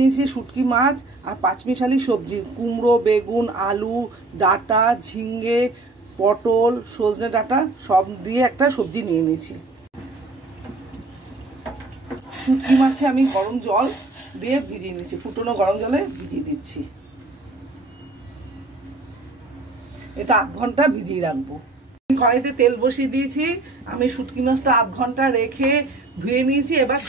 নিয়েছি শুটকি মাছ আর পাঁচমিশালি সবজি, কুমড়ো, বেগুন, আলু, ডাঁটা, ঝিঙ্গে, পটল, সজনে ডাঁটা সব দিয়ে একটা সবজি নিয়ে নিয়েছি। শুটকি মাছে আমি গরম জল দিয়ে ভিজিয়ে নিচ্ছি, ফুটনো গরম জলে ভিজিয়ে দিচ্ছি। এটা আধ ঘন্টা ভিজিয়ে রাখবো। কড়াইতে তেল বসিয়ে দিয়েছি, আমি শুটকি মাছটা আধ ঘন্টা রেখে ধুয়ে নিয়েছি। এবার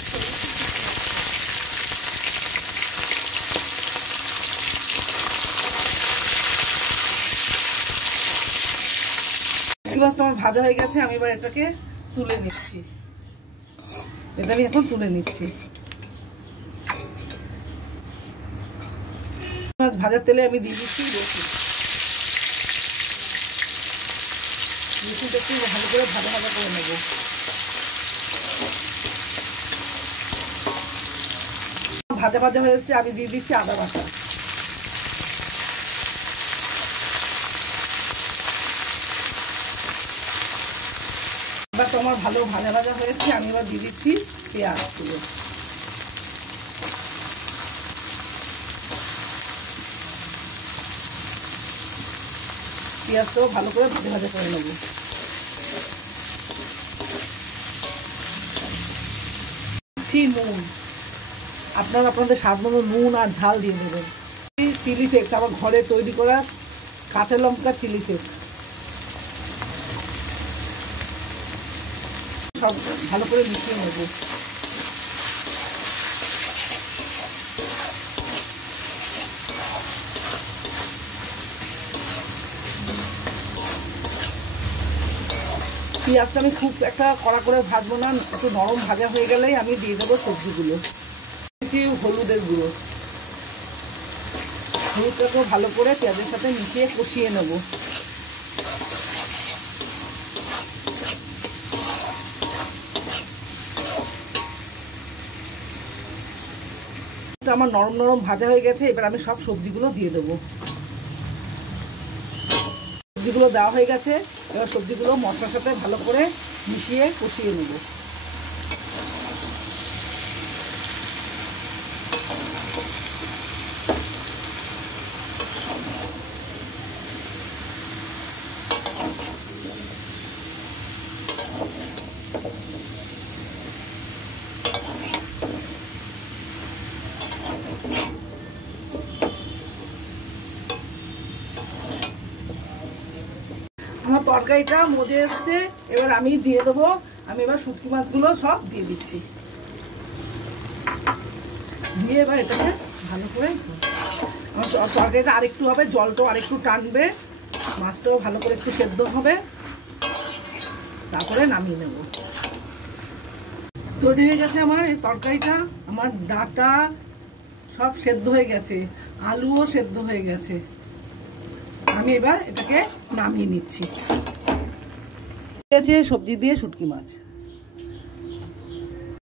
শুটকি মাছটা আমার ভাজা হয়ে গেছে, আমি এবার এটাকে তুলে নিচ্ছি। এটা আমি এখন তুলে নিচ্ছি। মাছ ভাজার তেলে আমি দিয়ে দিচ্ছি রসুন। রসুনটা একটু ভালো করে ভাজা ভাজা করে নেব। ভাজা ভাজা হয়ে এসেছে, আমি দিয়ে দিচ্ছি আদা বাটা। এবার তো আমার ভালো ভাজা ভাজা হয়েছে, আমি এবার দিয়ে দিচ্ছি পেঁয়াজগুলো। পেঁয়াজটাও ভালো করে ভাজা ভাজা করে নেব। নুন, আপনারা আপনাদের স্বাদ মতো নুন আর ঝাল দিয়ে দেবেন। চিলি ফ্লেক্স, আমার ঘরে তৈরি করা কাঁচা লঙ্কা চিলি ফ্লেক্স, সব ভালো করে মিশিয়ে নেব। পেঁয়াজটা আমি খুব একটা কড়া করে ভাজবো না, একটু নরম ভাজা হয়ে গেলেই আমি দিয়ে দেবো সবজিগুলো। হলুদের গুঁড়ো, হলুদটাকে ভালো করে পেঁয়াজের সাথে মিশিয়ে কষিয়ে নেব। আমার নরম নরম ভাজা হয়ে গেছে, এবার আমি সব সবজিগুলো দিয়ে দেবো। সবজিগুলো দেওয়া হয়ে গেছে, এবার সবজিগুলো মশলার সাথে ভালো করে মিশিয়ে কষিয়ে নেব। আমার তরকারিটা মজে এসছে, এবার আমি দিয়ে দেবো। আমি এবার শুটকি মাছগুলো সব দিয়ে দিচ্ছি, দিয়ে এবার এটাকে ভালো করে আমার তরকারিটা আরেকটু হবে, জলটাও আরেকটু টানবে, মাছটাও ভালো করে একটু সেদ্ধ হবে, তারপরে নামিয়ে নেব। তৈরি হয়ে গেছে আমার এই তরকারিটা। আমার ডাঁটা সব সেদ্ধ হয়ে গেছে, আলুও সেদ্ধ হয়ে গেছে। আমি এবার এটাকে নামিয়ে নিচ্ছি। সবজি দিয়ে শুটকি মাছ।